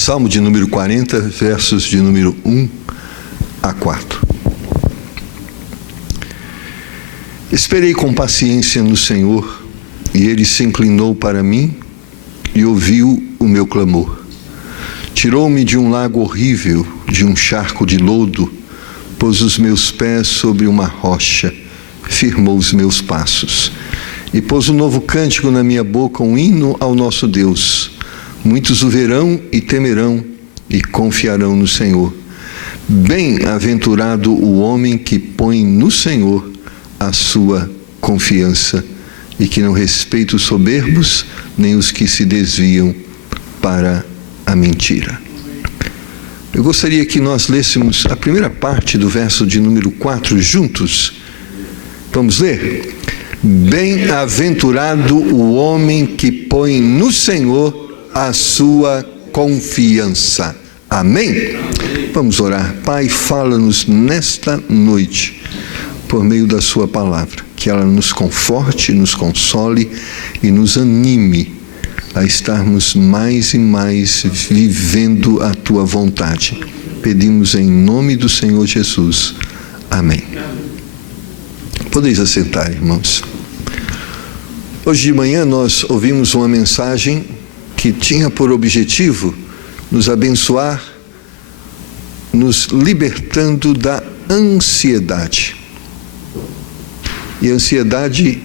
Salmo de número 40, versos de número 1 a 4. Esperei com paciência no Senhor, e Ele se inclinou para mim e ouviu o meu clamor. Tirou-me de um lago horrível, de um charco de lodo, pôs os meus pés sobre uma rocha, firmou os meus passos, e pôs um novo cântico na minha boca, um hino ao nosso Deus. Muitos o verão e temerão e confiarão no Senhor. Bem-aventurado o homem que põe no Senhor a sua confiança e que não respeita os soberbos, nem os que se desviam para a mentira. Eu gostaria que nós lêssemos a primeira parte do verso de número 4 juntos. Vamos ler? Bem-aventurado o homem que põe no Senhor a sua confiança. Amém? Vamos orar. Pai, fala-nos nesta noite, por meio da sua palavra, que ela nos conforte, nos console e nos anime a estarmos mais e mais vivendo a tua vontade. Pedimos em nome do Senhor Jesus. Amém. Podeis assentar, irmãos. Hoje de manhã nós ouvimos uma mensagem que tinha por objetivo nos abençoar, nos libertando da ansiedade. E a ansiedade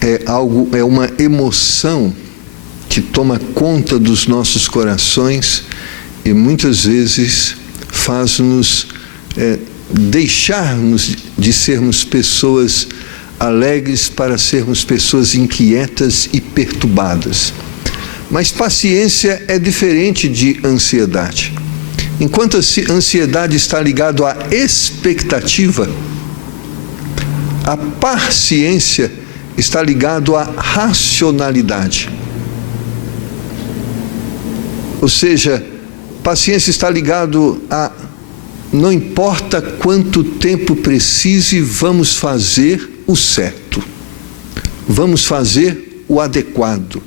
é uma emoção que toma conta dos nossos corações e muitas vezes faz-nos deixarmos de sermos pessoas alegres para sermos pessoas inquietas e perturbadas. Mas paciência é diferente de ansiedade. Enquanto a ansiedade está ligada à expectativa, a paciência está ligada à racionalidade. Ou seja, paciência está ligado a não importa quanto tempo precise, vamos fazer o certo. Vamos fazer o adequado.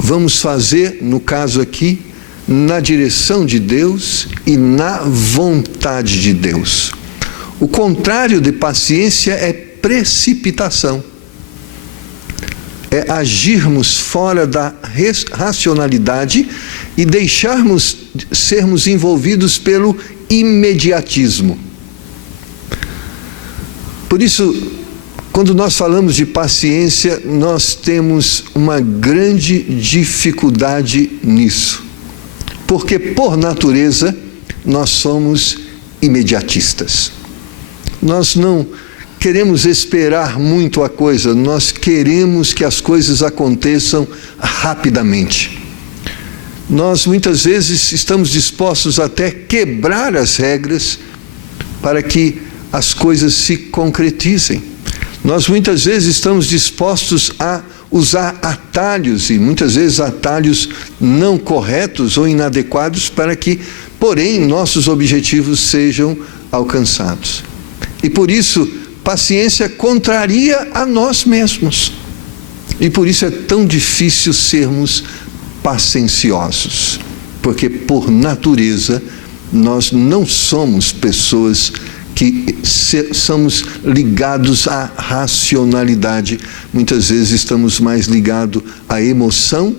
Vamos fazer, no caso aqui, na direção de Deus e na vontade de Deus. O contrário de paciência é precipitação. É agirmos fora da racionalidade e deixarmos sermos envolvidos pelo imediatismo. Por isso, quando nós falamos de paciência, nós temos uma grande dificuldade nisso. Porque, por natureza, nós somos imediatistas. Nós não queremos esperar muito a coisa, nós queremos que as coisas aconteçam rapidamente. Nós, muitas vezes, estamos dispostos até quebrar as regras para que as coisas se concretizem. Nós muitas vezes estamos dispostos a usar atalhos, e muitas vezes atalhos não corretos ou inadequados para que, porém, nossos objetivos sejam alcançados. E por isso, paciência contraria a nós mesmos. E por isso é tão difícil sermos pacienciosos, porque por natureza nós não somos pessoas que somos ligados à racionalidade. Muitas vezes estamos mais ligados à emoção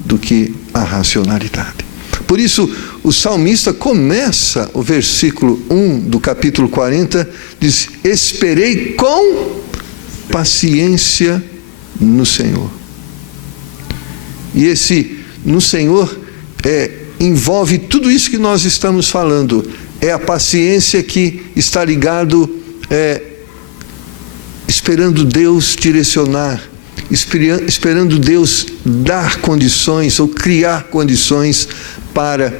do que à racionalidade. Por isso, o salmista começa o versículo 1 do capítulo 40, diz: esperei com paciência no Senhor. E esse no Senhor envolve tudo isso que nós estamos falando. É a paciência que está ligado, esperando Deus direcionar, esperando Deus dar condições ou criar condições para,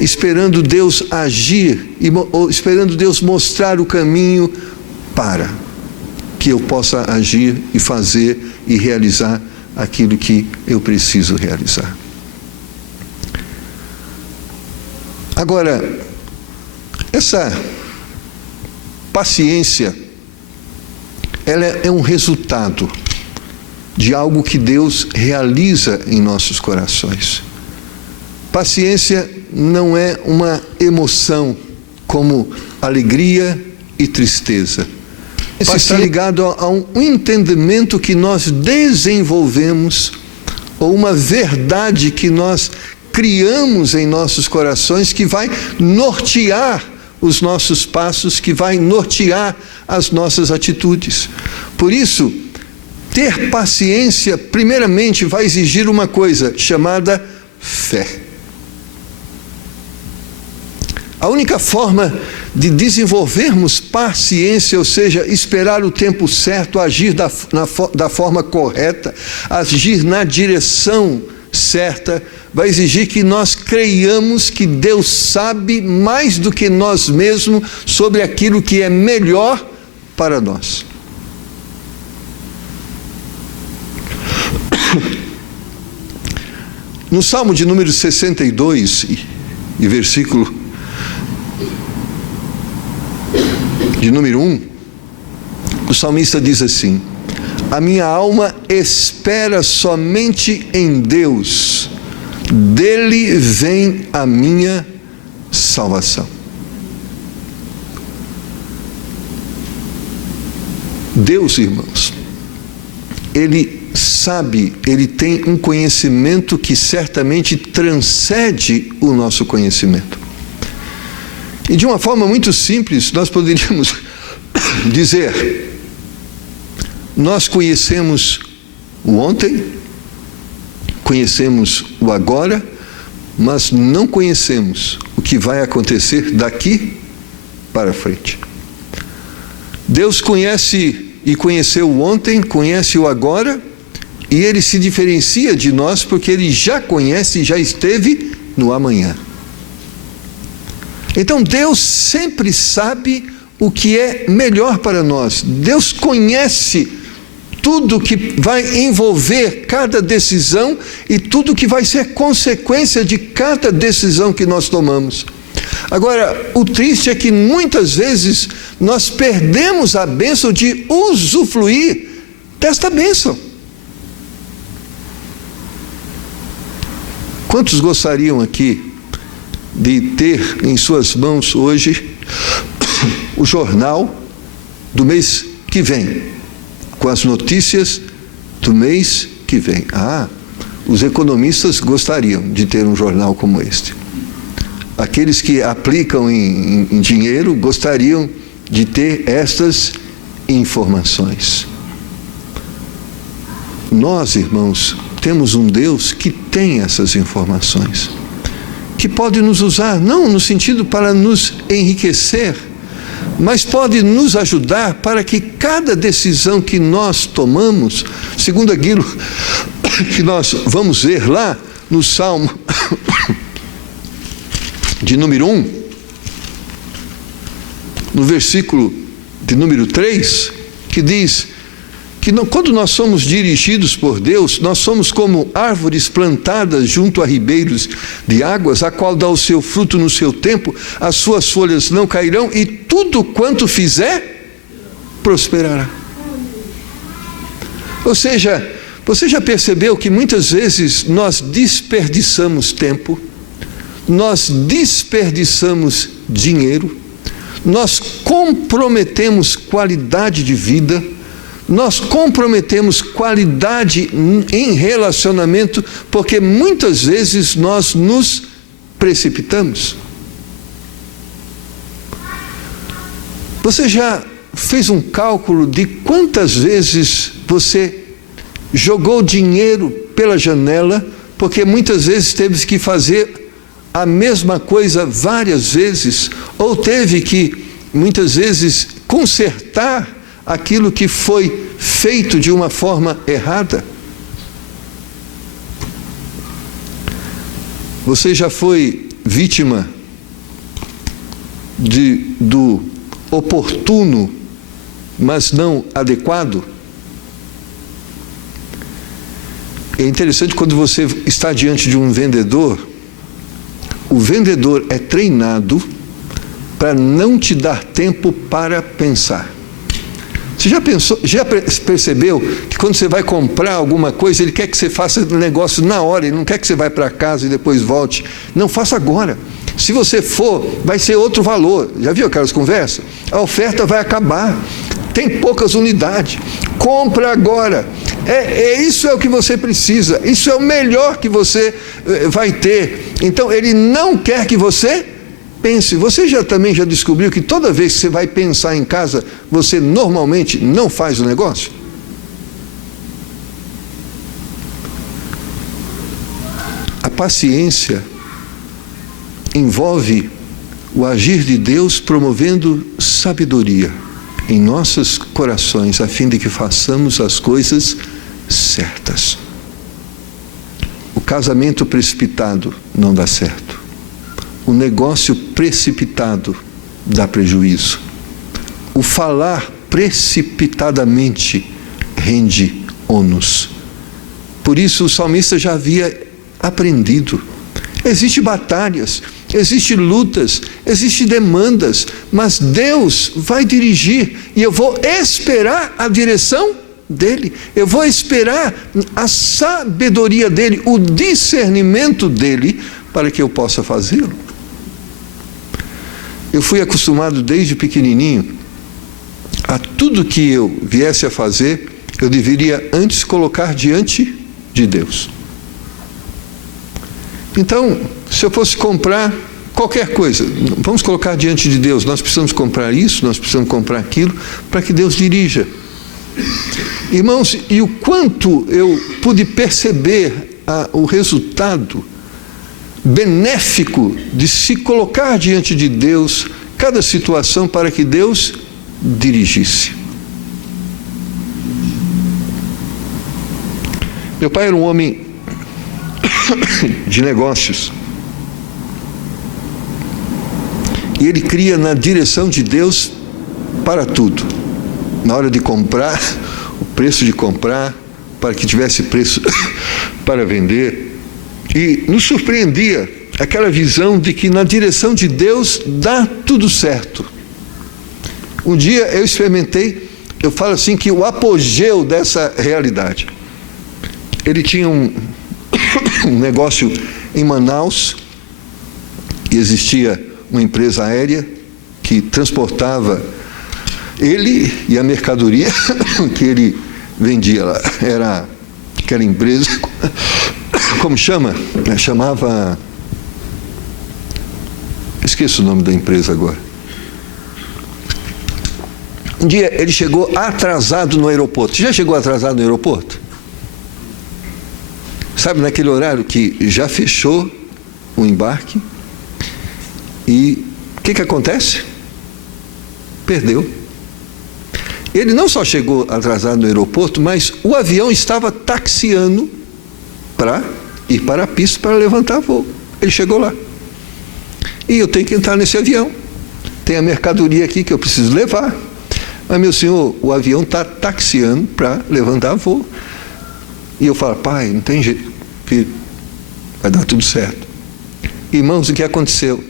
esperando Deus agir, ou esperando Deus mostrar o caminho para que eu possa agir e fazer e realizar aquilo que eu preciso realizar. Agora, essa paciência, ela é um resultado de algo que Deus realiza em nossos corações. Paciência não é uma emoção como alegria e tristeza. Isso está ligado a um entendimento que nós desenvolvemos, ou uma verdade que nós criamos em nossos corações, que vai nortear os nossos passos, que vai nortear as nossas atitudes. Por isso, ter paciência, primeiramente, vai exigir uma coisa chamada fé. A única forma de desenvolvermos paciência, ou seja, esperar o tempo certo, agir da forma correta, agir na direção certa, vai exigir que nós creiamos que Deus sabe mais do que nós mesmos sobre aquilo que é melhor para nós. No Salmo de número 62, e versículo de número 1, o salmista diz assim: a minha alma espera somente em Deus, dele vem a minha salvação. Deus, irmãos, Ele sabe, Ele tem um conhecimento que certamente transcende o nosso conhecimento. E de uma forma muito simples, nós poderíamos dizer: nós conhecemos o ontem, conhecemos o agora, mas não conhecemos o que vai acontecer daqui para frente. Deus conhece e conheceu o ontem, conhece o agora, e Ele se diferencia de nós porque Ele já conhece e já esteve no amanhã. Então Deus sempre sabe o que é melhor para nós. Deus conhece tudo que vai envolver cada decisão e tudo que vai ser consequência de cada decisão que nós tomamos. Agora, o triste é que muitas vezes nós perdemos a bênção de usufruir desta bênção. Quantos gostariam aqui de ter em suas mãos hoje o jornal do mês que vem, com as notícias do mês que vem? Os economistas gostariam de ter um jornal como este. Aqueles que aplicam em dinheiro gostariam de ter estas informações. Nós, irmãos, temos um Deus que tem essas informações, que pode nos usar, não no sentido para nos enriquecer, mas pode nos ajudar para que cada decisão que nós tomamos, segundo aquilo que nós vamos ver lá no Salmo de número 1, no versículo de número 3, que diz que quando nós somos dirigidos por Deus, nós somos como árvores plantadas junto a ribeiros de águas, a qual dá o seu fruto no seu tempo, as suas folhas não cairão, e tudo quanto fizer, prosperará. Ou seja, você já percebeu que muitas vezes nós desperdiçamos tempo, nós desperdiçamos dinheiro, nós comprometemos qualidade de vida, nós comprometemos qualidade em relacionamento, porque muitas vezes nós nos precipitamos. Você já fez um cálculo de quantas vezes você jogou dinheiro pela janela, porque muitas vezes teve que fazer a mesma coisa várias vezes, ou teve que muitas vezes consertar aquilo que foi feito de uma forma errada? Você já foi vítima do oportuno, mas não adequado? É interessante quando você está diante de um vendedor, o vendedor é treinado para não te dar tempo para pensar. Você Você já pensou, já percebeu que quando você vai comprar alguma coisa, ele quer que você faça o negócio na hora, ele não quer que você vá para casa e depois volte. Não, faça agora. Se você for, vai ser outro valor. Já viu aquelas conversas? A oferta vai acabar. Tem poucas unidades. Compra agora. Isso é o que você precisa. Isso é o melhor que você vai ter. Então, ele não quer que você pense. Você também já descobriu que toda vez que você vai pensar em casa, você normalmente não faz o negócio? A paciência envolve o agir de Deus promovendo sabedoria em nossos corações, a fim de que façamos as coisas certas. O casamento precipitado não dá certo. O negócio precipitado dá prejuízo. O falar precipitadamente rende ônus. Por isso o salmista já havia aprendido. Existem batalhas, existem lutas, existem demandas, mas Deus vai dirigir e eu vou esperar a direção dele. Eu vou esperar a sabedoria dele, o discernimento dele, para que eu possa fazê-lo. Eu fui acostumado desde pequenininho a tudo que eu viesse a fazer, eu deveria antes colocar diante de Deus. Então, se eu fosse comprar qualquer coisa, vamos colocar diante de Deus, nós precisamos comprar isso, nós precisamos comprar aquilo, para que Deus dirija. Irmãos, e o quanto eu pude perceber o resultado benéfico de se colocar diante de Deus cada situação para que Deus dirigisse. Meu pai era um homem de negócios. E ele cria na direção de Deus para tudo. Na hora de comprar, o preço de comprar, para que tivesse preço para vender. E nos surpreendia aquela visão de que na direção de Deus dá tudo certo. Um dia eu experimentei, eu falo assim, que o apogeu dessa realidade. Ele tinha um negócio em Manaus, e existia uma empresa aérea que transportava ele e a mercadoria que ele vendia lá. Era aquela empresa, como chama? Chamava... Esqueço o nome da empresa agora. Um dia ele chegou atrasado no aeroporto. Já chegou atrasado no aeroporto? Sabe, naquele horário que já fechou o embarque, e o que acontece? Perdeu. Ele não só chegou atrasado no aeroporto, mas o avião estava taxiando para ir para a pista para levantar voo. Ele chegou lá. E eu tenho que entrar nesse avião. Tem a mercadoria aqui que eu preciso levar. Mas, meu senhor, o avião está taxiando para levantar voo. E eu falo, pai, não tem jeito, filho, vai dar tudo certo. Irmãos, o que aconteceu?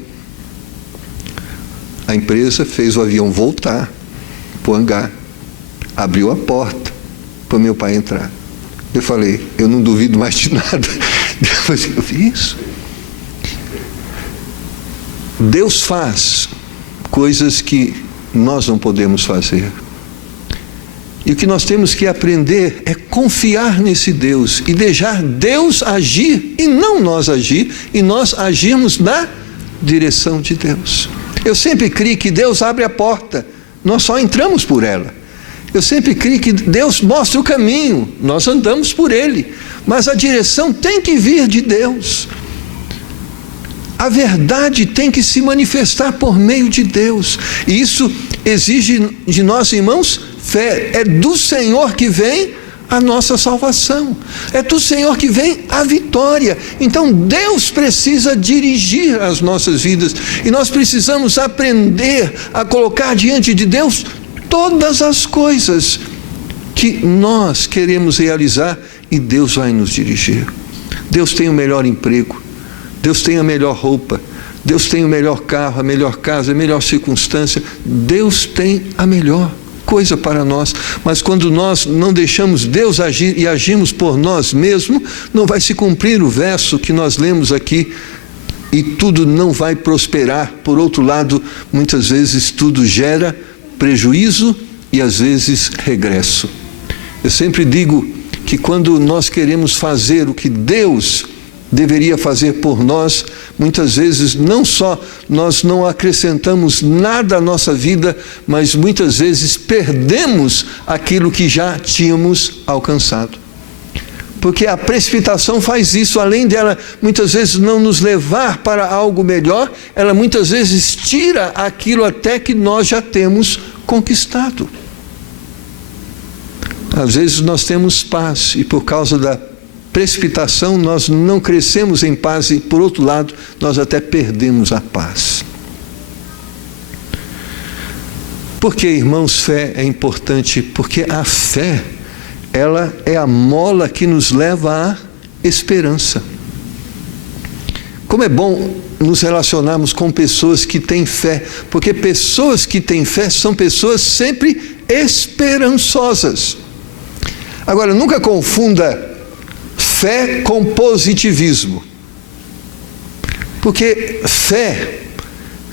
A empresa fez o avião voltar para o hangar, abriu a porta para o meu pai entrar. Eu falei, eu não duvido mais de nada. Depois eu vi isso. Deus faz coisas que nós não podemos fazer. E o que nós temos que aprender é confiar nesse Deus e deixar Deus agir e não nós agir, e nós agirmos na direção de Deus. Eu sempre criei que Deus abre a porta, nós só entramos por ela. Eu sempre criei que Deus mostra o caminho, nós andamos por ele, mas a direção tem que vir de Deus. A verdade tem que se manifestar por meio de Deus, e isso exige de nós, irmãos, fé. É do Senhor que vem a nossa salvação, é do Senhor que vem a vitória. Então Deus precisa dirigir as nossas vidas, e nós precisamos aprender a colocar diante de Deus todas as coisas que nós queremos realizar, e Deus vai nos dirigir. Deus tem o melhor emprego, Deus tem a melhor roupa, Deus tem o melhor carro, a melhor casa, a melhor circunstância. Deus tem a melhor. coisa para nós. Mas quando nós não deixamos Deus agir e agimos por nós mesmos, não vai se cumprir o verso que nós lemos aqui, e tudo não vai prosperar. Por outro lado, muitas vezes tudo gera prejuízo e às vezes regresso. Eu sempre digo que quando nós queremos fazer o que Deus deveria fazer por nós, muitas vezes não só nós não acrescentamos nada à nossa vida, mas muitas vezes perdemos aquilo que já tínhamos alcançado. Porque a precipitação faz isso, além dela muitas vezes não nos levar para algo melhor, ela muitas vezes tira aquilo até que nós já temos conquistado. Às vezes nós temos paz e por causa da precipitação nós não crescemos em paz e por outro lado nós até perdemos a paz. Por que, irmãos, fé é importante? Porque a fé, ela é a mola que nos leva à esperança. Como é bom nos relacionarmos com pessoas que têm fé, porque pessoas que têm fé são pessoas sempre esperançosas. Agora, nunca confunda fé com positivismo, porque fé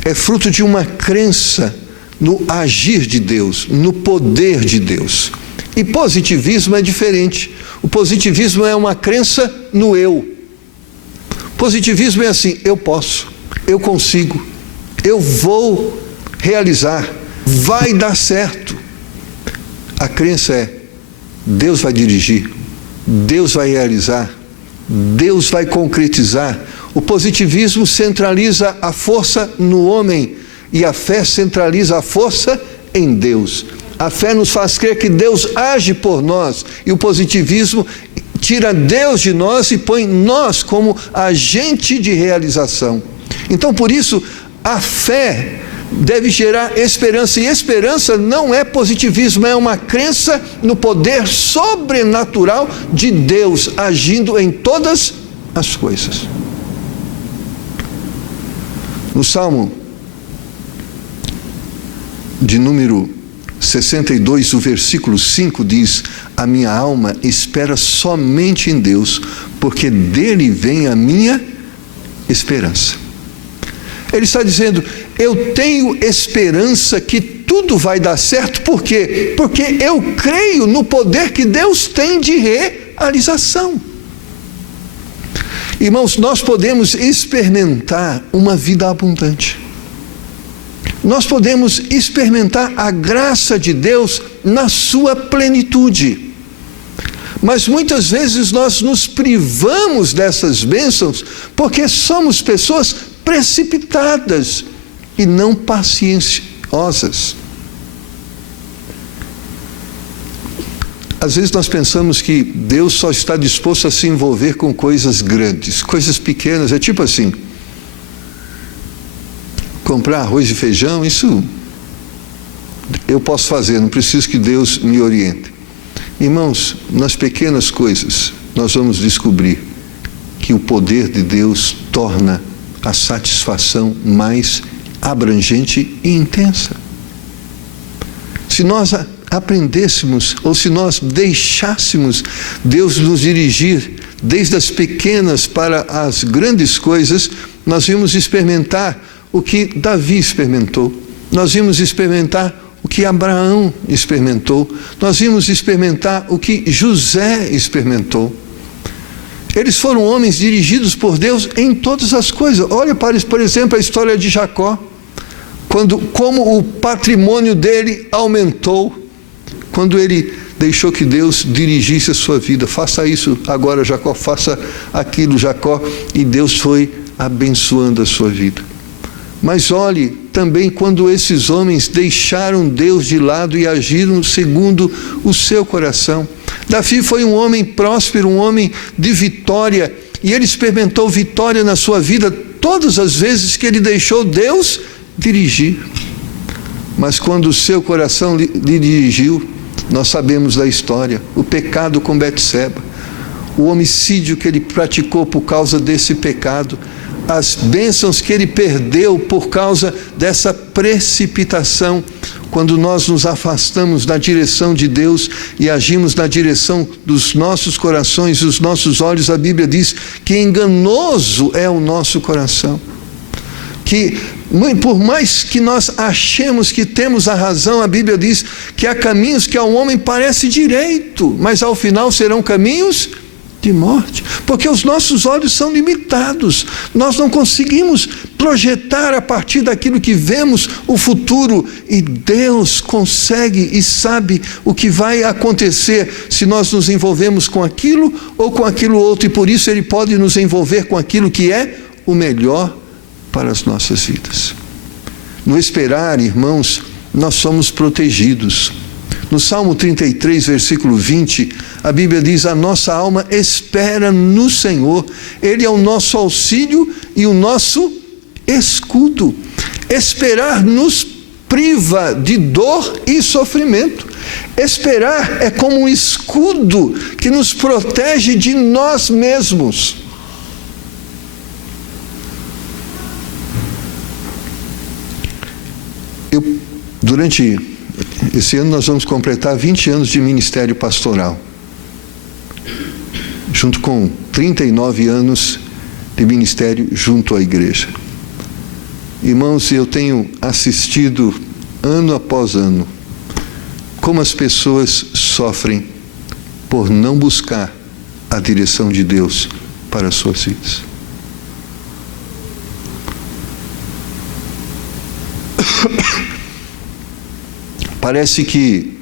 é fruto de uma crença no agir de Deus, no poder de Deus. E positivismo é diferente. O positivismo é uma crença no eu. Positivismo é assim: eu posso, eu consigo, eu vou realizar, vai dar certo. A crença é: Deus vai dirigir, Deus vai realizar, Deus vai concretizar. O positivismo centraliza a força no homem e a fé centraliza a força em Deus. A fé nos faz crer que Deus age por nós e o positivismo tira Deus de nós e põe nós como agente de realização. Então, por isso, a fé deve gerar esperança, e esperança não é positivismo, é uma crença no poder sobrenatural de Deus agindo em todas as coisas. No Salmo de número 62, o versículo 5 diz: a minha alma espera somente em Deus, porque dele vem a minha esperança. Ele está dizendo: eu tenho esperança que tudo vai dar certo. Por quê? Porque eu creio no poder que Deus tem de realização. Irmãos, nós podemos experimentar uma vida abundante. Nós podemos experimentar a graça de Deus na sua plenitude. Mas muitas vezes nós nos privamos dessas bênçãos porque somos pessoas precipitadas e não pacienciosas. Às vezes nós pensamos que Deus só está disposto a se envolver com coisas grandes, coisas pequenas. É tipo assim: comprar arroz e feijão, isso eu posso fazer, não preciso que Deus me oriente. Irmãos, nas pequenas coisas nós vamos descobrir que o poder de Deus torna a satisfação mais abrangente e intensa. Se nós aprendêssemos, ou se nós deixássemos Deus nos dirigir desde as pequenas para as grandes coisas, nós íamos experimentar o que Davi experimentou, nós íamos experimentar o que Abraão experimentou, nós íamos experimentar o que José experimentou. Eles foram homens dirigidos por Deus em todas as coisas. Olha, por exemplo, a história de Jacó, como o patrimônio dele aumentou, quando ele deixou que Deus dirigisse a sua vida. Faça isso agora, Jacó, faça aquilo, Jacó, e Deus foi abençoando a sua vida. Mas olhe também quando esses homens deixaram Deus de lado e agiram segundo o seu coração. Davi foi um homem próspero, um homem de vitória, e ele experimentou vitória na sua vida todas as vezes que ele deixou Deus dirigir. Mas quando o seu coração lhe dirigiu, nós sabemos da história: o pecado com Betseba, o homicídio que ele praticou por causa desse pecado, as bênçãos que ele perdeu por causa dessa precipitação, quando nós nos afastamos da direção de Deus e agimos na direção dos nossos corações e os nossos olhos, a Bíblia diz que enganoso é o nosso coração. Que por mais que nós achemos que temos a razão, a Bíblia diz que há caminhos que ao homem parece direito, mas ao final serão caminhos de morte, porque os nossos olhos são limitados, nós não conseguimos projetar a partir daquilo que vemos o futuro, e Deus consegue e sabe o que vai acontecer se nós nos envolvemos com aquilo ou com aquilo outro, e por isso Ele pode nos envolver com aquilo que é o melhor para as nossas vidas. No esperar, irmãos, nós somos protegidos. No Salmo 33, versículo 20, a Bíblia diz: a nossa alma espera no Senhor, Ele é o nosso auxílio e o nosso escudo. Esperar nos priva de dor e sofrimento. Esperar é como um escudo que nos protege de nós mesmos. Durante esse ano nós vamos completar 20 anos de ministério pastoral, junto com 39 anos de ministério junto à igreja. Irmãos, eu tenho assistido ano após ano como as pessoas sofrem por não buscar a direção de Deus para as suas vidas. Parece que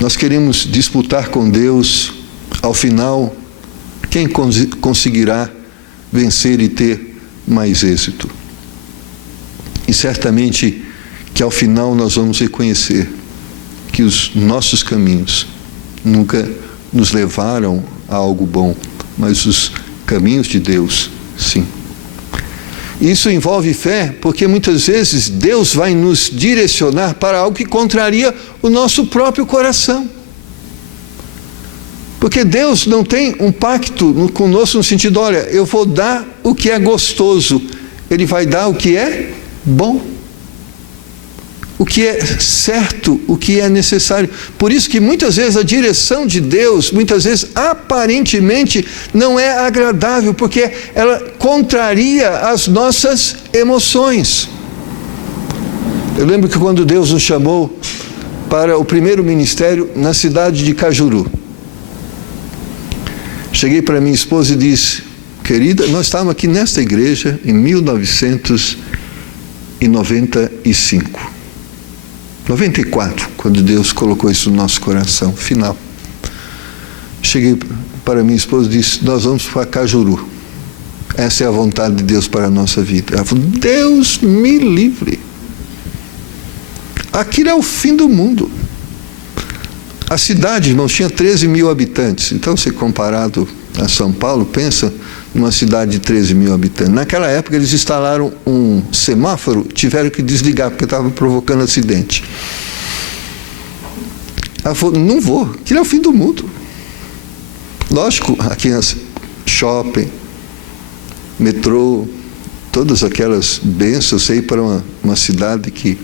nós queremos disputar com Deus, ao final, quem conseguirá vencer e ter mais êxito. E certamente que ao final nós vamos reconhecer que os nossos caminhos nunca nos levaram a algo bom, mas os caminhos de Deus, sim. Isso envolve fé, porque muitas vezes Deus vai nos direcionar para algo que contraria o nosso próprio coração. Porque Deus não tem um pacto conosco no sentido, olha, eu vou dar o que é gostoso. Ele vai dar o que é bom, o que é certo, o que é necessário. Por isso que muitas vezes a direção de Deus, muitas vezes aparentemente não é agradável, porque ela contraria as nossas emoções. Eu lembro que quando Deus nos chamou para o primeiro ministério na cidade de Cajuru, cheguei para minha esposa e disse: querida, nós estávamos aqui nesta igreja em 1995. 94, quando Deus colocou isso no nosso coração, final. Cheguei para minha esposa e disse: nós vamos para Cajuru. Essa é a vontade de Deus para a nossa vida. Ela falou: Deus me livre. Aquilo é o fim do mundo. A cidade, irmãos, tinha 13 mil habitantes. Então, se comparado a São Paulo, pensa numa cidade de 13 mil habitantes. Naquela época, eles instalaram um semáforo, tiveram que desligar, porque estava provocando acidente. Ela falou: não vou, aquilo é o fim do mundo. Lógico, aqui shopping, metrô, todas aquelas bênçãos, eu sei para uma cidade que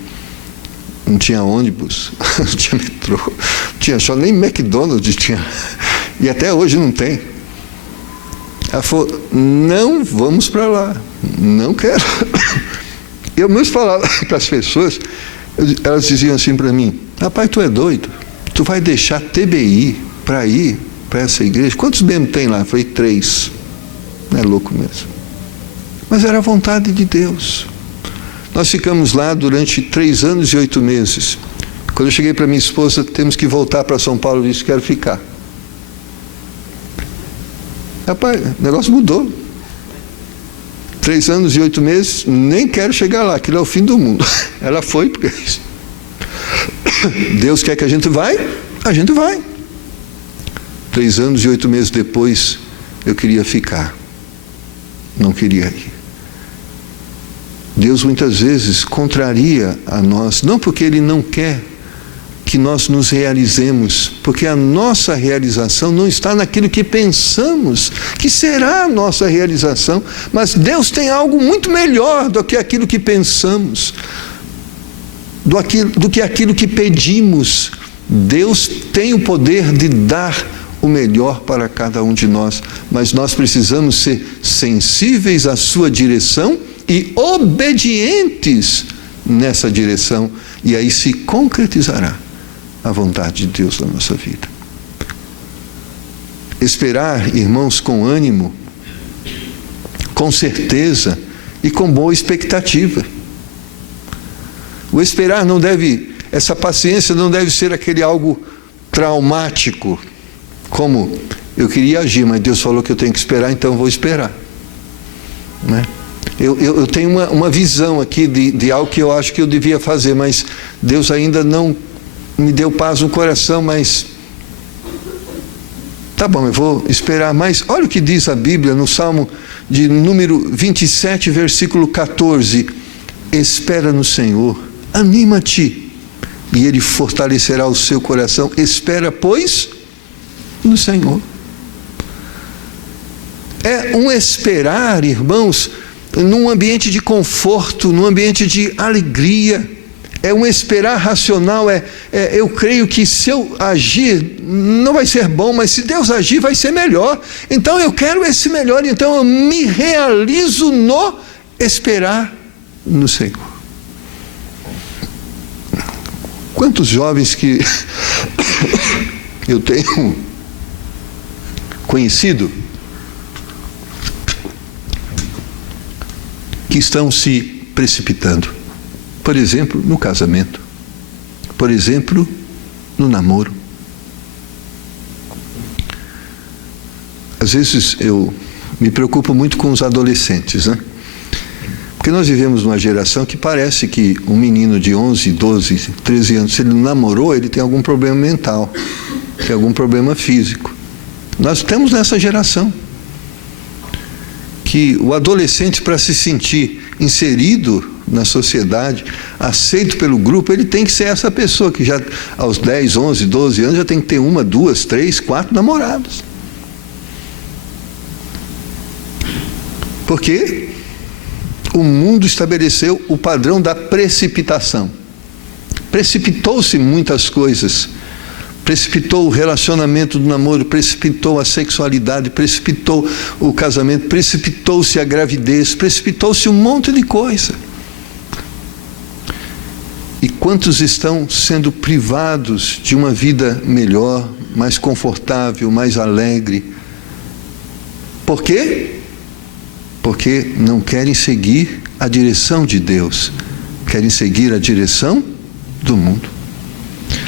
não tinha ônibus, não tinha metrô, não tinha shopping, nem McDonald's tinha, e até hoje não tem. Ela falou: não vamos para lá, não quero. Eu mesmo falava para as pessoas, elas diziam assim para mim: rapaz, tu é doido? Tu vai deixar TBI para ir para essa igreja? Quantos membros tem lá? Eu falei: 3. Não é louco mesmo. Mas era a vontade de Deus. Nós ficamos lá durante 3 anos e 8 meses. Quando eu cheguei para minha esposa: temos que voltar para São Paulo, eu disse: quero ficar. Rapaz, o negócio mudou. 3 anos e 8 meses, nem quero chegar lá, aquilo é o fim do mundo. Ela foi, porque Deus quer que a gente vai, a gente vai. 3 anos e 8 meses depois, eu queria ficar. Não queria ir. Deus muitas vezes contraria a nós, não porque Ele não quer que nós nos realizemos, porque a nossa realização não está naquilo que pensamos que será a nossa realização, mas Deus tem algo muito melhor do que aquilo que pensamos. do que aquilo que pedimos. Deus tem o poder de dar o melhor para cada um de nós, mas nós precisamos ser sensíveis à sua direção e obedientes nessa direção, e aí se concretizará a vontade de Deus na nossa vida. Esperar, irmãos, com ânimo, com certeza e com boa expectativa. O esperar não deve, essa paciência não deve ser aquele algo traumático, como eu queria agir, mas Deus falou que eu tenho que esperar, então eu vou esperar, né? Eu tenho uma visão aqui de algo que eu acho que eu devia fazer, mas Deus ainda não me deu paz no coração, mas tá bom, eu vou esperar. Mas olha o que diz a Bíblia no Salmo de número 27, versículo 14: espera no Senhor, anima-te, e Ele fortalecerá o seu coração. Espera, pois, no Senhor. É um esperar, irmãos, num ambiente de conforto, num ambiente de alegria. É um esperar racional, eu creio que se eu agir, não vai ser bom, mas se Deus agir, vai ser melhor. Então eu quero esse melhor, então eu me realizo no esperar no Senhor. Quantos jovens que eu tenho conhecido que estão se precipitando, por exemplo, no casamento, por exemplo, no namoro. Às vezes eu me preocupo muito com os adolescentes, né? Porque nós vivemos numa geração que parece que um menino de 11, 12, 13 anos, se ele não namorou, ele tem algum problema mental, tem algum problema físico. Nós temos nessa geração que o adolescente, para se sentir inserido na sociedade, aceito pelo grupo, ele tem que ser essa pessoa que já aos 10, 11, 12 anos já tem que ter 1, 2, 3, 4 namorados. Porque o mundo estabeleceu o padrão da precipitação. Precipitou-se muitas coisas. Precipitou o relacionamento do namoro, precipitou a sexualidade, precipitou o casamento, precipitou-se a gravidez, precipitou-se um monte de coisa. E quantos estão sendo privados de uma vida melhor, mais confortável, mais alegre? Por quê? Porque não querem seguir a direção de Deus, querem seguir a direção do mundo.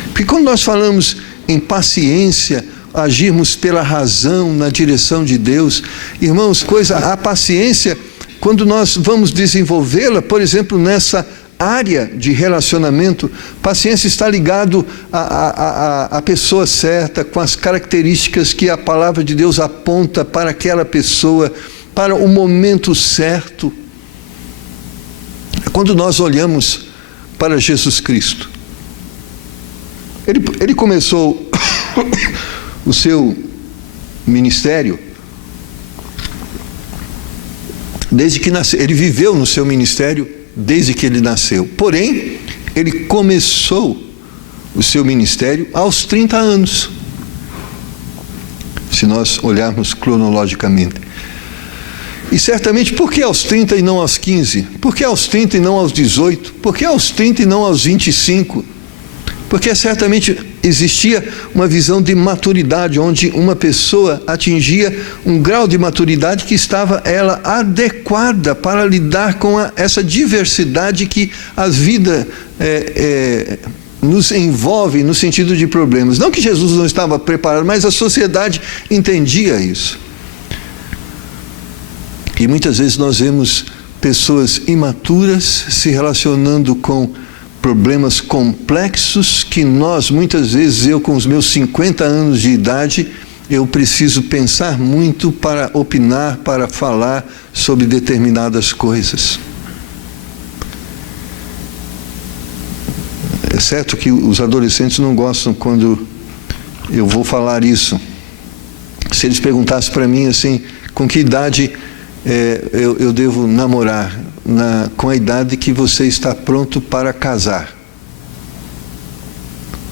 Porque quando nós falamos em paciência, agirmos pela razão na direção de Deus, irmãos, a paciência, quando nós vamos desenvolvê-la, por exemplo, nessa área de relacionamento, paciência está ligado à pessoa certa, com as características que a palavra de Deus aponta para aquela pessoa, para o momento certo. Quando nós olhamos para Jesus Cristo, ele começou o seu ministério desde que nasceu. Ele viveu no seu ministério desde que ele nasceu. Porém, ele começou o seu ministério aos 30 anos. Se nós olharmos cronologicamente. E certamente, por que aos 30 e não aos 15? Por que aos 30 e não aos 18? Por que aos 30 e não aos 25? Porque certamente existia uma visão de maturidade, onde uma pessoa atingia um grau de maturidade que estava ela adequada para lidar com essa diversidade que a vida nos envolve no sentido de problemas. Não que Jesus não estava preparado, mas a sociedade entendia isso. E muitas vezes nós vemos pessoas imaturas se relacionando com problemas complexos que nós, muitas vezes, eu com os meus 50 anos de idade, eu preciso pensar muito para opinar, para falar sobre determinadas coisas. É certo que os adolescentes não gostam quando eu vou falar isso. Se eles perguntassem para mim assim, com que idade eu devo namorar? Com a idade que você está pronto para casar.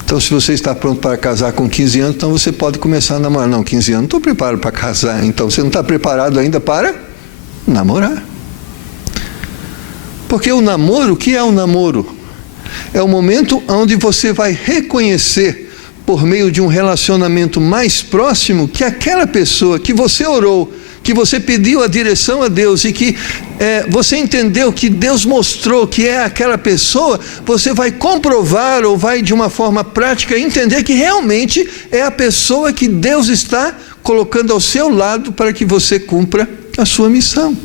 Então, se você está pronto para casar com 15 anos, então você pode começar a namorar. Não, 15 anos, não estou preparado para casar. Então, você não está preparado ainda para namorar. Porque o namoro, o que é o namoro? É o momento onde você vai reconhecer, por meio de um relacionamento mais próximo, que aquela pessoa que você orou, que você pediu a direção a Deus e que você entendeu que Deus mostrou que é aquela pessoa, você vai comprovar ou vai de uma forma prática entender que realmente é a pessoa que Deus está colocando ao seu lado para que você cumpra a sua missão.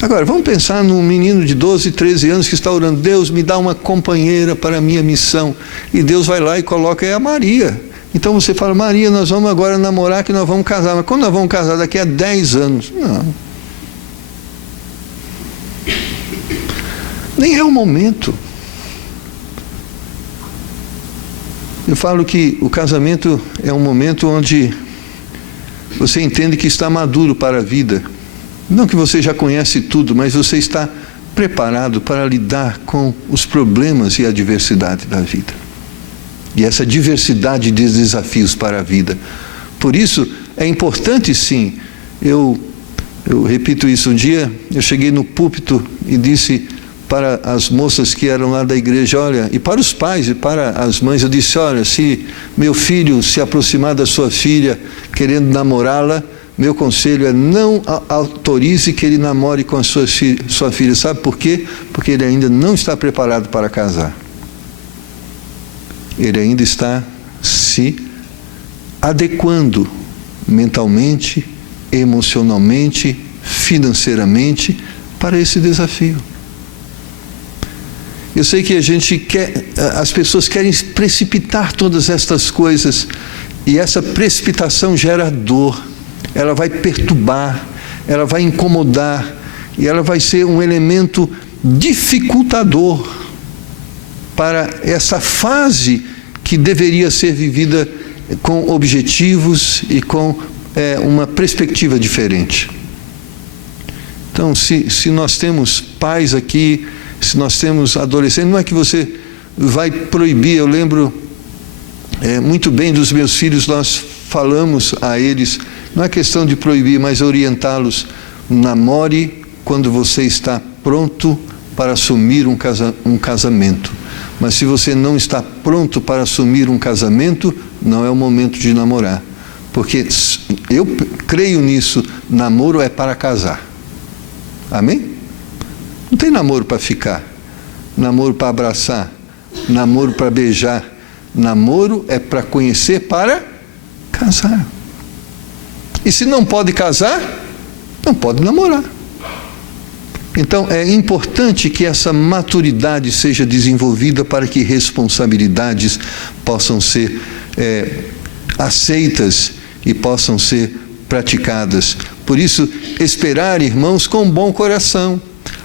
Agora, vamos pensar num menino de 12, 13 anos que está orando: Deus, me dá uma companheira para a minha missão. E Deus vai lá e coloca a Maria. Então você fala: Maria, nós vamos agora namorar, que nós vamos casar. Mas quando nós vamos casar? Daqui a 10 anos. Não. Nem é o momento. Eu falo que o casamento é um momento onde você entende que está maduro para a vida. Não que você já conhece tudo, mas você está preparado para lidar com os problemas e a diversidade da vida. E essa diversidade de desafios para a vida. Por isso, é importante sim. Eu repito isso, um dia eu cheguei no púlpito e disse para as moças que eram lá da igreja, olha, e para os pais e para as mães, eu disse: olha, se meu filho se aproximar da sua filha querendo namorá-la, meu conselho é: não autorize que ele namore com a sua filha. Sabe por quê? Porque ele ainda não está preparado para casar. Ele ainda está se adequando mentalmente, emocionalmente, financeiramente para esse desafio. Eu sei que as pessoas querem precipitar todas estas coisas, e essa precipitação gera dor. Ela vai perturbar, ela vai incomodar, e ela vai ser um elemento dificultador para essa fase que deveria ser vivida com objetivos e com uma perspectiva diferente. Então, se nós temos pais aqui, se nós temos adolescentes, não é que você vai proibir. Eu lembro muito bem dos meus filhos, nós falamos a eles, não é questão de proibir, mas orientá-los: namore quando você está pronto para assumir um casamento. Mas se você não está pronto para assumir um casamento, não é o momento de namorar. Porque eu creio nisso, namoro é para casar. Amém? Não tem namoro para ficar, namoro para abraçar, namoro para beijar. Namoro é para conhecer, para casar. E se não pode casar, não pode namorar. Então é importante que essa maturidade seja desenvolvida para que responsabilidades possam ser aceitas e possam ser praticadas. Por isso, esperar, irmãos, com bom coração.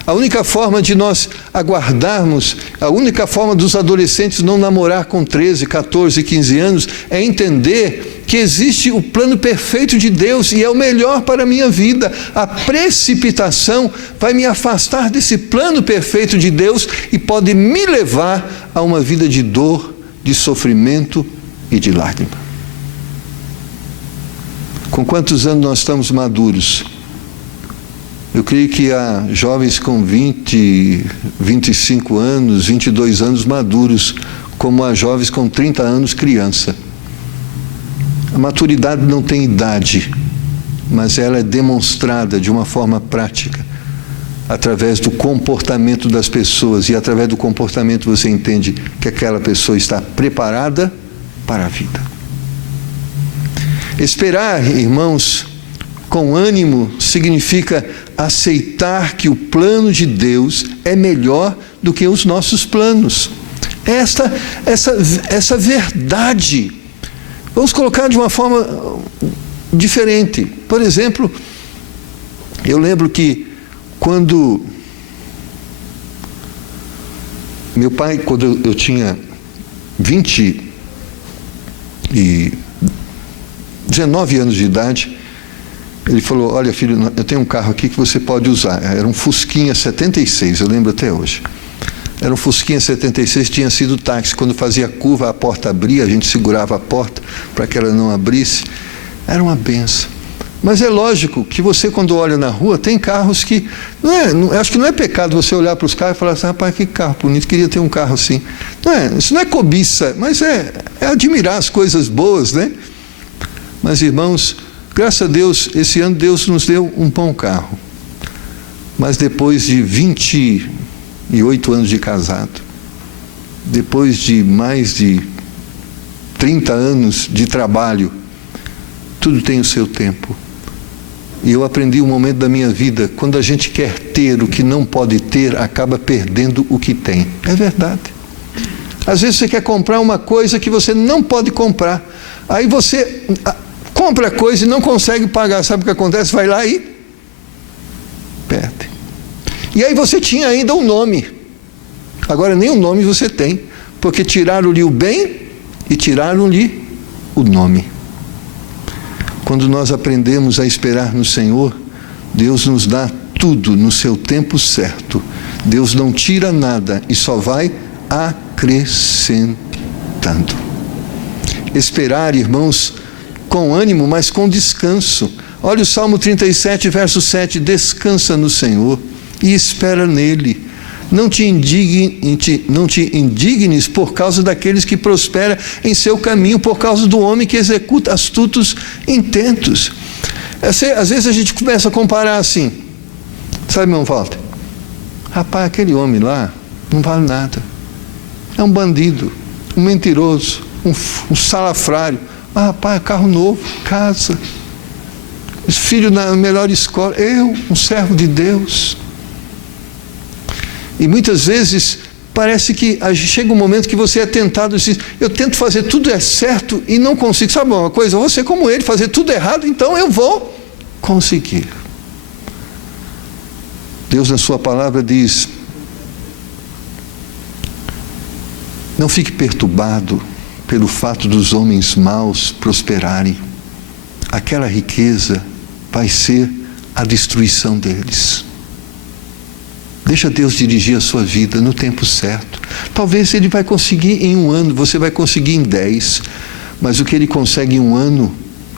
A única forma de nós aguardarmos, a única forma dos adolescentes não namorar com 13, 14, 15 anos é entender que existe o plano perfeito de Deus e é o melhor para a minha vida. A precipitação vai me afastar desse plano perfeito de Deus e pode me levar a uma vida de dor, de sofrimento e de lágrima. Com quantos anos nós estamos maduros? Eu creio que há jovens com 20, 25 anos, 22 anos maduros, como há jovens com 30 anos criança. A maturidade não tem idade, mas ela é demonstrada de uma forma prática, através do comportamento das pessoas, e através do comportamento você entende que aquela pessoa está preparada para a vida. Esperar, irmãos, com ânimo significa aceitar que o plano de Deus é melhor do que os nossos planos. Essa verdade. Vamos colocar de uma forma diferente. Por exemplo, eu lembro que quando meu pai, quando eu tinha 19 anos de idade, ele falou: olha, filho, eu tenho um carro aqui que você pode usar. Era um Fusquinha 76, eu lembro até hoje. Era um Fusquinha 76, tinha sido táxi. Quando fazia curva, a porta abria, a gente segurava a porta para que ela não abrisse. Era uma benção. Mas é lógico que você, quando olha na rua, tem carros que... acho que não é pecado você olhar para os carros e falar assim, rapaz, que carro bonito, queria ter um carro assim. Isso não é cobiça, mas é admirar as coisas boas, né? Mas, irmãos, graças a Deus, esse ano Deus nos deu um bom carro. Mas depois de 28 anos de casado, depois de mais de 30 anos de trabalho, tudo tem o seu tempo. E eu aprendi um momento da minha vida, quando a gente quer ter o que não pode ter, acaba perdendo o que tem. É verdade. Às vezes você quer comprar uma coisa que você não pode comprar. Aí você compra a coisa e não consegue pagar. Sabe o que acontece? Vai lá e perde. E aí você tinha ainda um nome. Agora nem o nome você tem, porque tiraram-lhe o bem e tiraram-lhe o nome. Quando nós aprendemos a esperar no Senhor, Deus nos dá tudo no seu tempo certo. Deus não tira nada e só vai acrescentando. Esperar, irmãos, com ânimo, mas com descanso. Olha o Salmo 37, verso 7. Descansa no Senhor e espera nele. Não te indignes por causa daqueles que prosperam em seu caminho, por causa do homem que executa astutos intentos. Às vezes a gente começa a comparar assim, sabe, irmão Walter? Rapaz, aquele homem lá não vale nada. É um bandido, um mentiroso, um salafrário. Mas, rapaz, carro novo, casa, filho na melhor escola. Eu, um servo de Deus. E muitas vezes parece que chega um momento que você é tentado, assim, eu tento fazer tudo certo e não consigo. Sabe uma coisa? Eu vou ser como ele, fazer tudo errado, então eu vou conseguir. Deus na sua palavra diz, não fique perturbado pelo fato dos homens maus prosperarem. Aquela riqueza vai ser a destruição deles. Deixa Deus dirigir a sua vida no tempo certo. Talvez Ele vai conseguir em 1 ano, você vai conseguir em 10. Mas o que Ele consegue em 1 ano,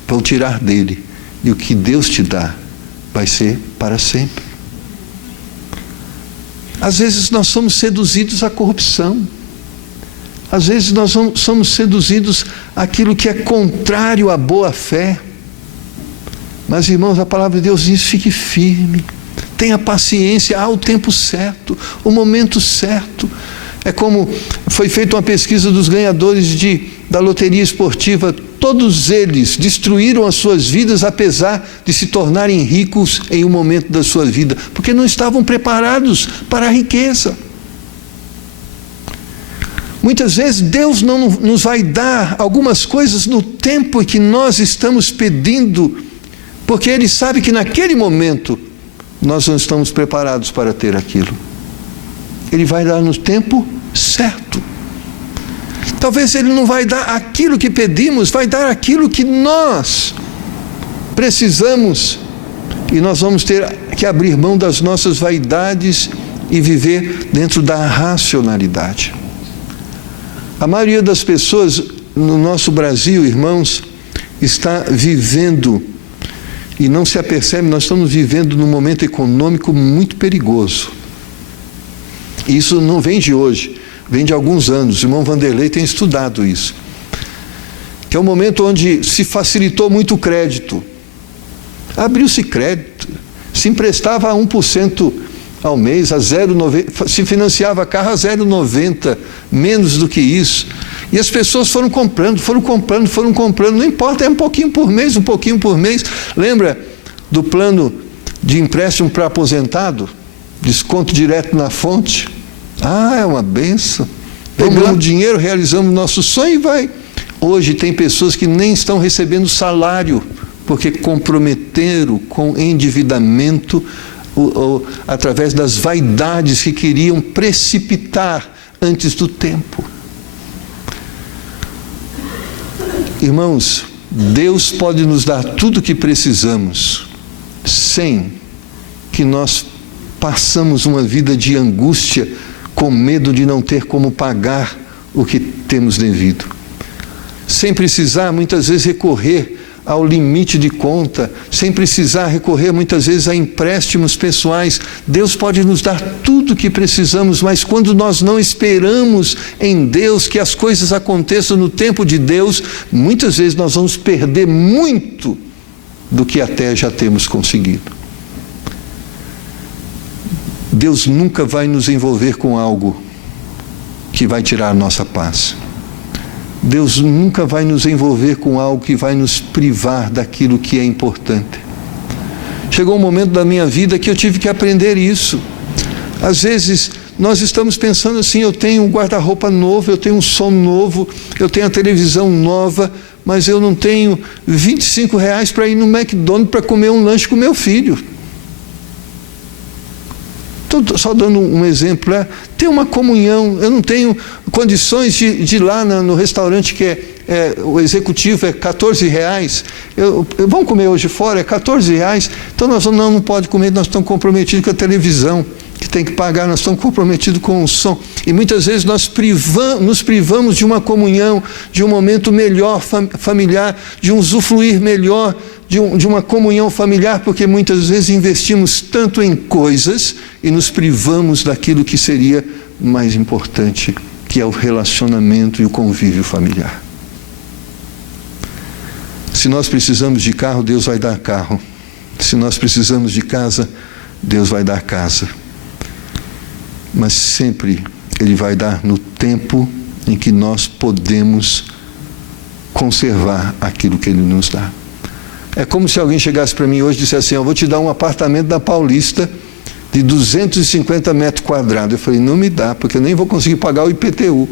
vão tirar dele. E o que Deus te dá, vai ser para sempre. Às vezes nós somos seduzidos à corrupção. Às vezes nós somos seduzidos àquilo que é contrário à boa fé. Mas, irmãos, a palavra de Deus diz, fique firme. Tenha paciência, há o tempo certo, o momento certo. É como foi feita uma pesquisa dos ganhadores da loteria esportiva. Todos eles destruíram as suas vidas, apesar de se tornarem ricos em um momento da sua vida, porque não estavam preparados para a riqueza. Muitas vezes Deus não nos vai dar algumas coisas no tempo em que nós estamos pedindo, porque Ele sabe que naquele momento nós não estamos preparados para ter aquilo. Ele vai dar no tempo certo. Talvez Ele não vai dar aquilo que pedimos, vai dar aquilo que nós precisamos. E nós vamos ter que abrir mão das nossas vaidades e viver dentro da racionalidade. A maioria das pessoas no nosso Brasil, irmãos, está vivendo e não se apercebe, nós estamos vivendo num momento econômico muito perigoso. E isso não vem de hoje, vem de alguns anos. O irmão Vanderlei tem estudado isso. Que é um momento onde se facilitou muito o crédito. Abriu-se crédito, se emprestava a 1% ao mês, a 0,90, se financiava carro a 0,90, menos do que isso. E as pessoas foram comprando, não importa, é um pouquinho por mês. Lembra do plano de empréstimo para aposentado? Desconto direto na fonte. É uma benção. Pegamos dinheiro, realizamos nosso sonho e vai. Hoje tem pessoas que nem estão recebendo salário, porque comprometeram com endividamento através das vaidades que queriam precipitar antes do tempo. Irmãos, Deus pode nos dar tudo o que precisamos, sem que nós passamos uma vida de angústia com medo de não ter como pagar o que temos devido. Sem precisar, muitas vezes, recorrer ao limite de conta, sem precisar recorrer, muitas vezes, a empréstimos pessoais. Deus pode nos dar tudo o que precisamos, mas quando nós não esperamos em Deus que as coisas aconteçam no tempo de Deus, muitas vezes nós vamos perder muito do que até já temos conseguido. Deus nunca vai nos envolver com algo que vai tirar a nossa paz. Deus nunca vai nos envolver com algo que vai nos privar daquilo que é importante. Chegou um momento da minha vida que eu tive que aprender isso. Às vezes, nós estamos pensando assim, eu tenho um guarda-roupa novo, eu tenho um som novo, eu tenho a televisão nova, mas eu não tenho R$25 para ir no McDonald's para comer um lanche com meu filho. Estou só dando um exemplo, ter uma comunhão. Eu não tenho condições de ir lá no restaurante que o executivo é R$14. Vamos comer hoje fora, é R$14. Então nós não pode comer, nós estamos comprometidos com a televisão, que tem que pagar, nós estamos comprometidos com o som. E muitas vezes nós nos privamos de uma comunhão, de um momento melhor familiar, de um usufruir melhor, de uma comunhão familiar, porque muitas vezes investimos tanto em coisas e nos privamos daquilo que seria mais importante, que é o relacionamento e o convívio familiar. Se nós precisamos de carro, Deus vai dar carro. Se nós precisamos de casa, Deus vai dar casa. Mas sempre Ele vai dar no tempo em que nós podemos conservar aquilo que Ele nos dá. É como se alguém chegasse para mim hoje e dissesse assim, eu vou te dar um apartamento da Paulista de 250 metros quadrados. Eu falei, não me dá, porque eu nem vou conseguir pagar o IPTU.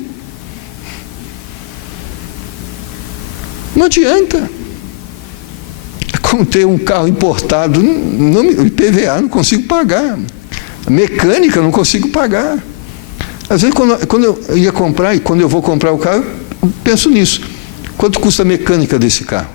Não adianta. É como ter um carro importado, o IPVA não consigo pagar. A mecânica não consigo pagar. Às vezes, quando eu ia comprar, e quando eu vou comprar o carro, eu penso nisso. Quanto custa a mecânica desse carro?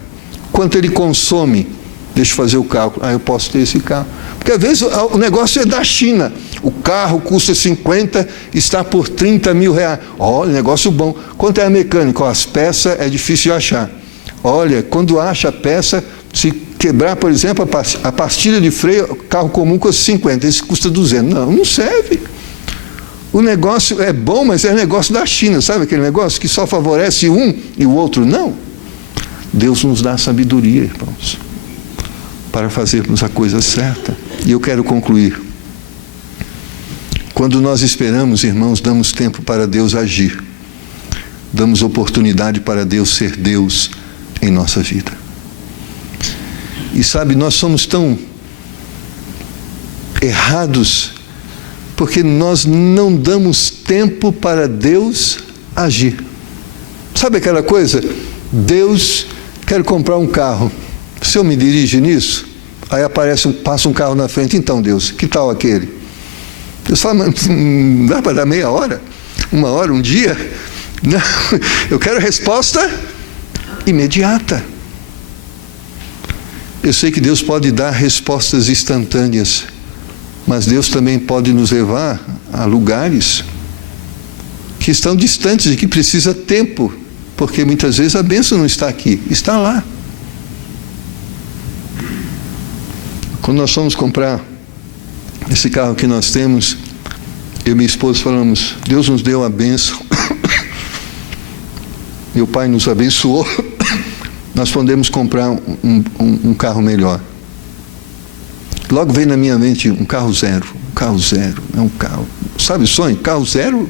Quanto ele consome? Deixa eu fazer o cálculo. Eu posso ter esse carro. Porque às vezes o negócio é da China. O carro custa 50, está por 30 mil reais. Olha, negócio bom. Quanto é a mecânica? As peças é difícil de achar. Olha, quando acha a peça, se quebrar, por exemplo, a pastilha de freio, carro comum custa 50, esse custa 200. Não serve. O negócio é bom, mas é negócio da China. Sabe aquele negócio que só favorece um e o outro não? Deus nos dá sabedoria, irmãos, para fazermos a coisa certa. E eu quero concluir. Quando nós esperamos, irmãos, damos tempo para Deus agir. Damos oportunidade para Deus ser Deus em nossa vida. E sabe, nós somos tão errados porque nós não damos tempo para Deus agir. Sabe aquela coisa? Deus, quero comprar um carro. O Senhor me dirige nisso? Aí passa um carro na frente. Então, Deus, que tal aquele? Deus fala, mas dá para dar meia hora? 1 hora, 1 dia? Não, eu quero resposta imediata. Eu sei que Deus pode dar respostas instantâneas, mas Deus também pode nos levar a lugares que estão distantes e que precisa tempo, porque muitas vezes a bênção não está aqui, está lá. Quando nós fomos comprar esse carro que nós temos, eu e minha esposa falamos, Deus nos deu a bênção, meu pai nos abençoou, nós podemos comprar um carro melhor. Logo veio na minha mente um carro zero, é um carro, sabe o sonho? Carro zero.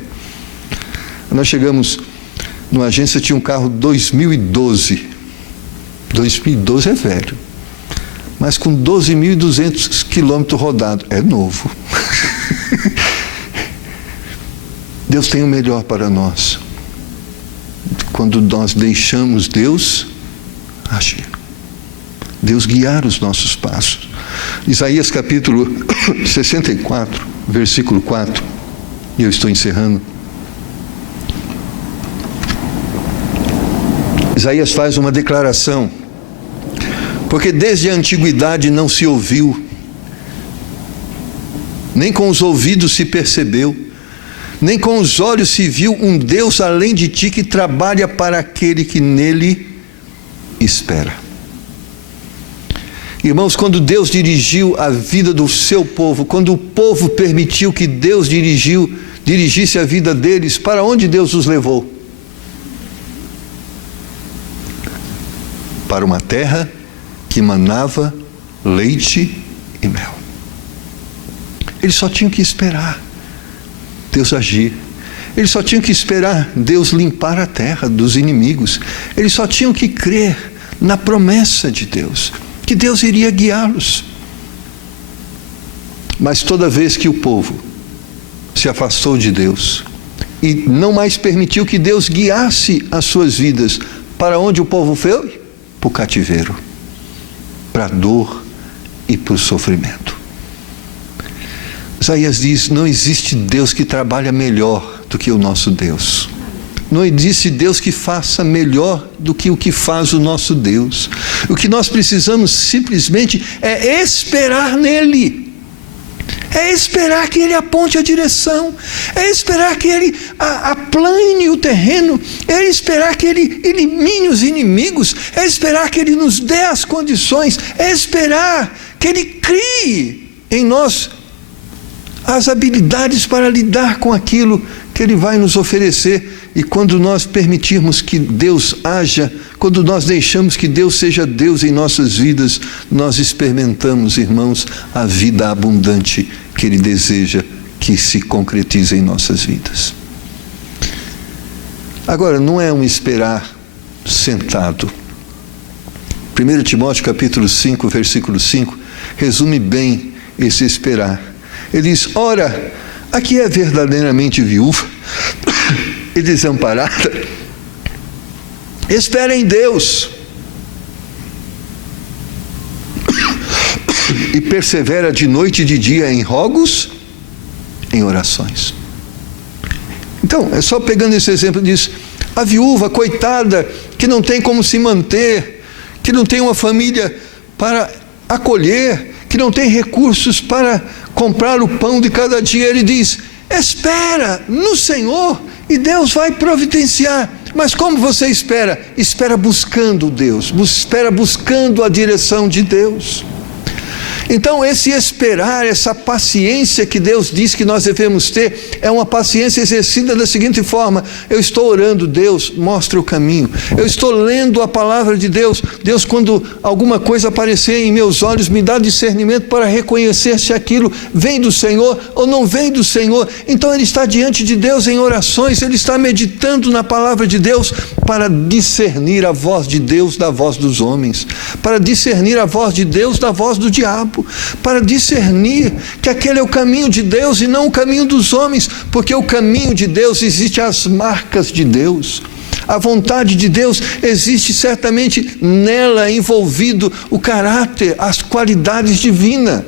Nós chegamos numa agência, tinha um carro 2012 é velho, mas com 12.200 quilômetros rodados, é novo. Deus tem o melhor para nós, quando nós deixamos Deus agir, Deus guiar os nossos passos. Isaías capítulo 64, versículo 4, e eu estou encerrando. Isaías faz uma declaração, porque desde a antiguidade não se ouviu, nem com os ouvidos se percebeu, nem com os olhos se viu um Deus além de ti que trabalha para aquele que nele espera. Irmãos, quando Deus dirigiu a vida do seu povo, quando o povo permitiu que Deus dirigisse a vida deles, para onde Deus os levou? Para uma terra que manava leite e mel. Eles só tinham que esperar Deus agir. Eles só tinham que esperar Deus limpar a terra dos inimigos. Eles só tinham que crer na promessa de Deus, que Deus iria guiá-los. Mas toda vez que o povo se afastou de Deus e não mais permitiu que Deus guiasse as suas vidas, para onde o povo foi? Para o cativeiro, para a dor e para o sofrimento. Isaías diz: não existe Deus que trabalha melhor do que o nosso Deus. Não existe Deus que faça melhor do que o que faz o nosso Deus. O que nós precisamos simplesmente é esperar nele. É esperar que Ele aponte a direção. É esperar que Ele aplane o terreno. É esperar que Ele elimine os inimigos. É esperar que Ele nos dê as condições. É esperar que Ele crie em nós as habilidades para lidar com aquilo que Ele vai nos oferecer. E quando nós permitirmos que Deus haja, quando nós deixamos que Deus seja Deus em nossas vidas, nós experimentamos, irmãos, a vida abundante que Ele deseja que se concretize em nossas vidas. Agora, não é um esperar sentado. 1 Timóteo capítulo 5, versículo 5, resume bem esse esperar. Ele diz: ora, a que é verdadeiramente viúva e desamparada, espera em Deus e persevera de noite e de dia em rogos, em orações. Então, é só pegando esse exemplo, diz: a viúva, coitada, que não tem como se manter, que não tem uma família para acolher, que não tem recursos para comprar o pão de cada dia, ele diz: espera no Senhor e Deus vai providenciar. Mas como você espera? Espera buscando Deus, espera buscando a direção de Deus. Então esse esperar, essa paciência que Deus diz que nós devemos ter, é uma paciência exercida da seguinte forma: eu estou orando, Deus, mostra o caminho. Eu estou lendo a palavra de Deus. Deus, quando alguma coisa aparecer em meus olhos, me dá discernimento para reconhecer se aquilo vem do Senhor ou não vem do Senhor. Então ele está diante de Deus em orações, ele está meditando na palavra de Deus para discernir a voz de Deus da voz dos homens, para discernir a voz de Deus da voz do diabo, para discernir que aquele é o caminho de Deus e não o caminho dos homens, porque o caminho de Deus existe as marcas de Deus, a vontade de Deus existe certamente nela envolvido o caráter, as qualidades divinas.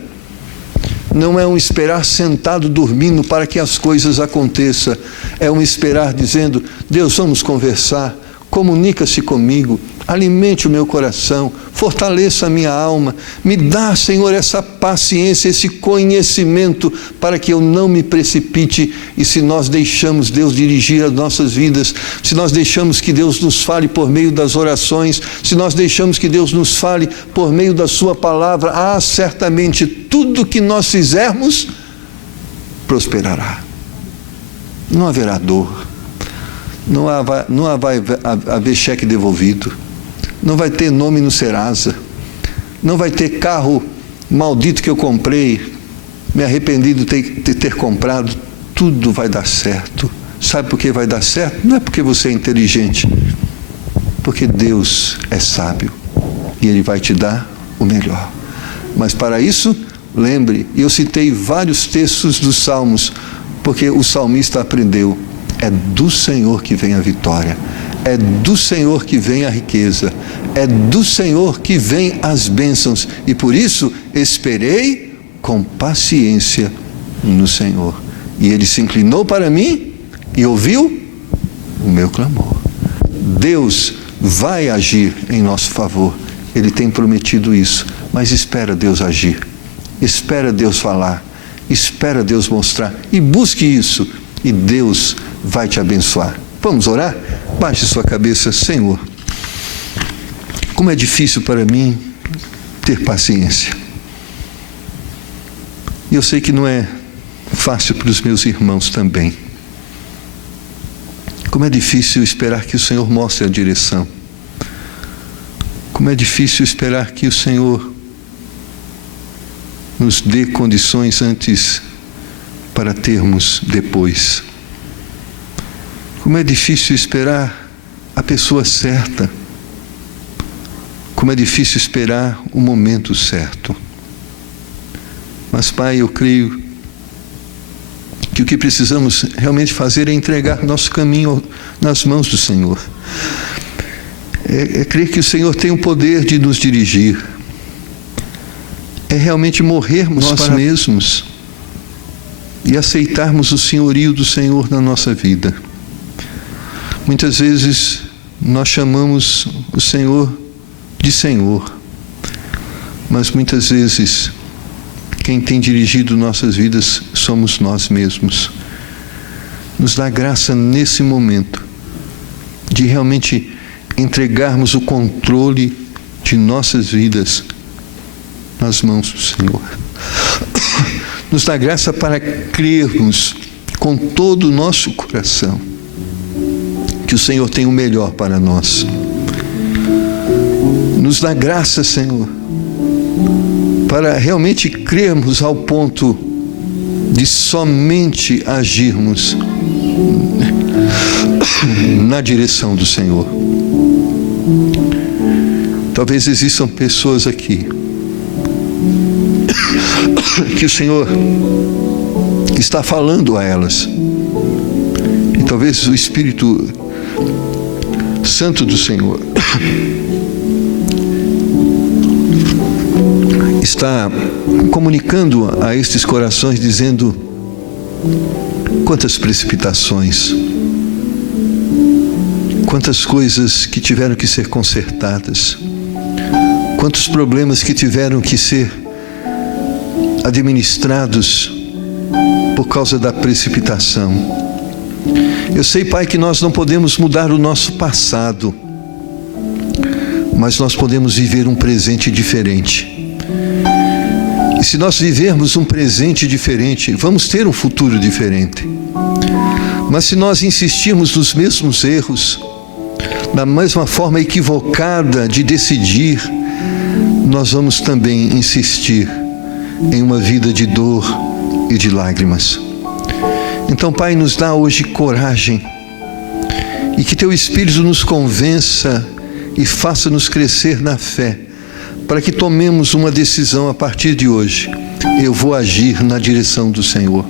Não é um esperar sentado dormindo para que as coisas aconteçam, é um esperar dizendo: Deus, vamos conversar, comunica-se comigo, alimente o meu coração, fortaleça a minha alma, me dá, Senhor, essa paciência, esse conhecimento, para que eu não me precipite. E se nós deixamos Deus dirigir as nossas vidas, se nós deixamos que Deus nos fale por meio das orações, se nós deixamos que Deus nos fale por meio da sua palavra, certamente tudo que nós fizermos prosperará. Não haverá dor, não vai haver cheque devolvido, não vai ter nome no Serasa, não vai ter carro maldito que eu comprei, me arrependi de ter comprado. Tudo vai dar certo. Sabe por que vai dar certo? Não é porque você é inteligente, porque Deus é sábio e Ele vai te dar o melhor. Mas para isso, lembre, eu citei vários textos dos Salmos, porque o salmista aprendeu: é do Senhor que vem a vitória, é do Senhor que vem a riqueza, é do Senhor que vem as bênçãos, e por isso esperei com paciência no Senhor. E Ele se inclinou para mim e ouviu o meu clamor. Deus vai agir em nosso favor, Ele tem prometido isso, mas espera Deus agir, espera Deus falar, espera Deus mostrar, e busque isso. e Deus vai te abençoar. Vamos orar? Baixe sua cabeça. Senhor, como é difícil para mim ter paciência. E eu sei que não é fácil para os meus irmãos também. Como é difícil esperar que o Senhor mostre a direção. Como é difícil esperar que o Senhor nos dê condições antes para termos depois. Como é difícil esperar a pessoa certa. Como é difícil esperar o momento certo. Mas, Pai, eu creio que o que precisamos realmente fazer é entregar nosso caminho nas mãos do Senhor. É crer que o Senhor tem o poder de nos dirigir. É realmente morrermos nós mesmos e aceitarmos o senhorio do Senhor na nossa vida. Muitas vezes nós chamamos o Senhor de Senhor, mas muitas vezes quem tem dirigido nossas vidas somos nós mesmos. Nos dá graça nesse momento de realmente entregarmos o controle de nossas vidas nas mãos do Senhor. Nos dá graça para crermos com todo o nosso coração que o Senhor tem o melhor para nós. Nos dá graça, Senhor, para realmente crermos ao ponto de somente agirmos na direção do Senhor. Talvez existam pessoas aqui que o Senhor está falando a elas. E talvez o Espírito Santo do Senhor está comunicando a estes corações, dizendo: quantas precipitações, quantas coisas que tiveram que ser consertadas, quantos problemas que tiveram que ser administrados por causa da precipitação. Eu sei, Pai, que nós não podemos mudar o nosso passado, mas nós podemos viver um presente diferente. E se nós vivermos um presente diferente, vamos ter um futuro diferente. Mas se nós insistirmos nos mesmos erros, na mesma forma equivocada de decidir, nós vamos também insistir em uma vida de dor e de lágrimas. Então, Pai, nos dá hoje coragem e que Teu Espírito nos convença e faça-nos crescer na fé, para que tomemos uma decisão a partir de hoje. Eu vou agir na direção do Senhor.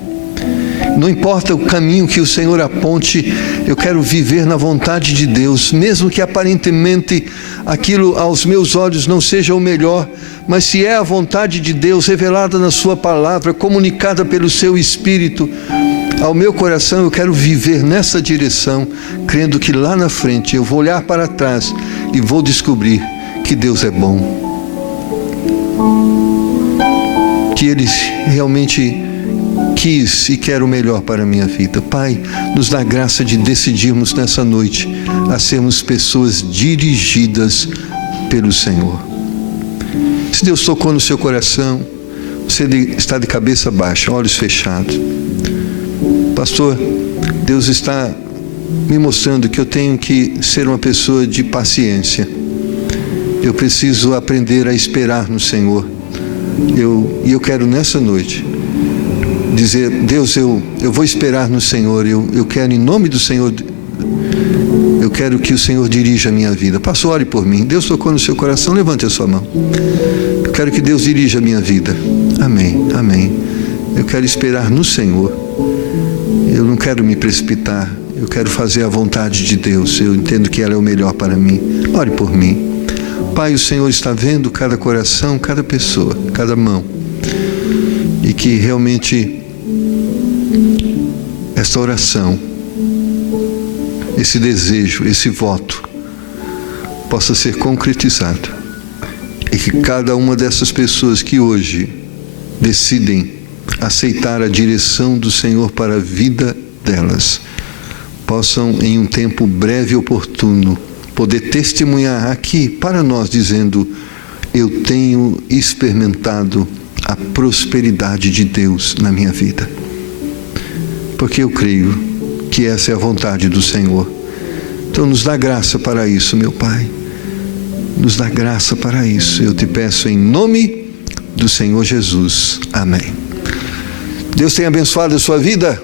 Não importa o caminho que o Senhor aponte, eu quero viver na vontade de Deus, mesmo que aparentemente aquilo aos meus olhos não seja o melhor, mas se é a vontade de Deus revelada na Sua palavra, comunicada pelo Seu Espírito ao meu coração, eu quero viver nessa direção, crendo que lá na frente eu vou olhar para trás e vou descobrir que Deus é bom, que Ele realmente quis e quer o melhor para a minha vida. Pai, nos dá graça de decidirmos nessa noite a sermos pessoas dirigidas pelo Senhor. Se Deus tocou no seu coração, você está de cabeça baixa, olhos fechados. Pastor, Deus está me mostrando que eu tenho que ser uma pessoa de paciência. Eu preciso aprender a esperar no Senhor. Eu quero nessa noite dizer: Deus, eu vou esperar no Senhor. Eu quero, em nome do Senhor, eu quero que o Senhor dirija a minha vida. Pastor, ore por mim. Deus tocou no seu coração, levante a sua mão. Eu quero que Deus dirija a minha vida. Amém, amém. Eu quero esperar no Senhor. Eu não quero me precipitar. Eu quero fazer a vontade de Deus. Eu entendo que ela é o melhor para mim. Ore por mim. Pai, o Senhor está vendo cada coração, cada pessoa, cada mão. E que realmente esta oração, esse desejo, esse voto possa ser concretizado. E que cada uma dessas pessoas que hoje decidem aceitar a direção do Senhor para a vida delas possam, em um tempo breve e oportuno, poder testemunhar aqui para nós, dizendo: eu tenho experimentado a prosperidade de Deus na minha vida. Porque eu creio que essa é a vontade do Senhor. Então nos dá graça para isso, meu Pai. Nos dá graça para isso. Eu te peço em nome do Senhor Jesus. Amém. Deus tenha abençoado a sua vida.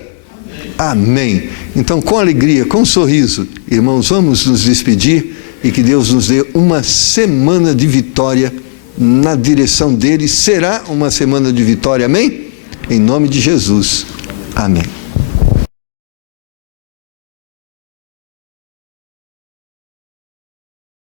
Amém. Então, com alegria, com um sorriso, irmãos, vamos nos despedir e que Deus nos dê uma semana de vitória na direção dele. Será uma semana de vitória, amém? Em nome de Jesus. Amém.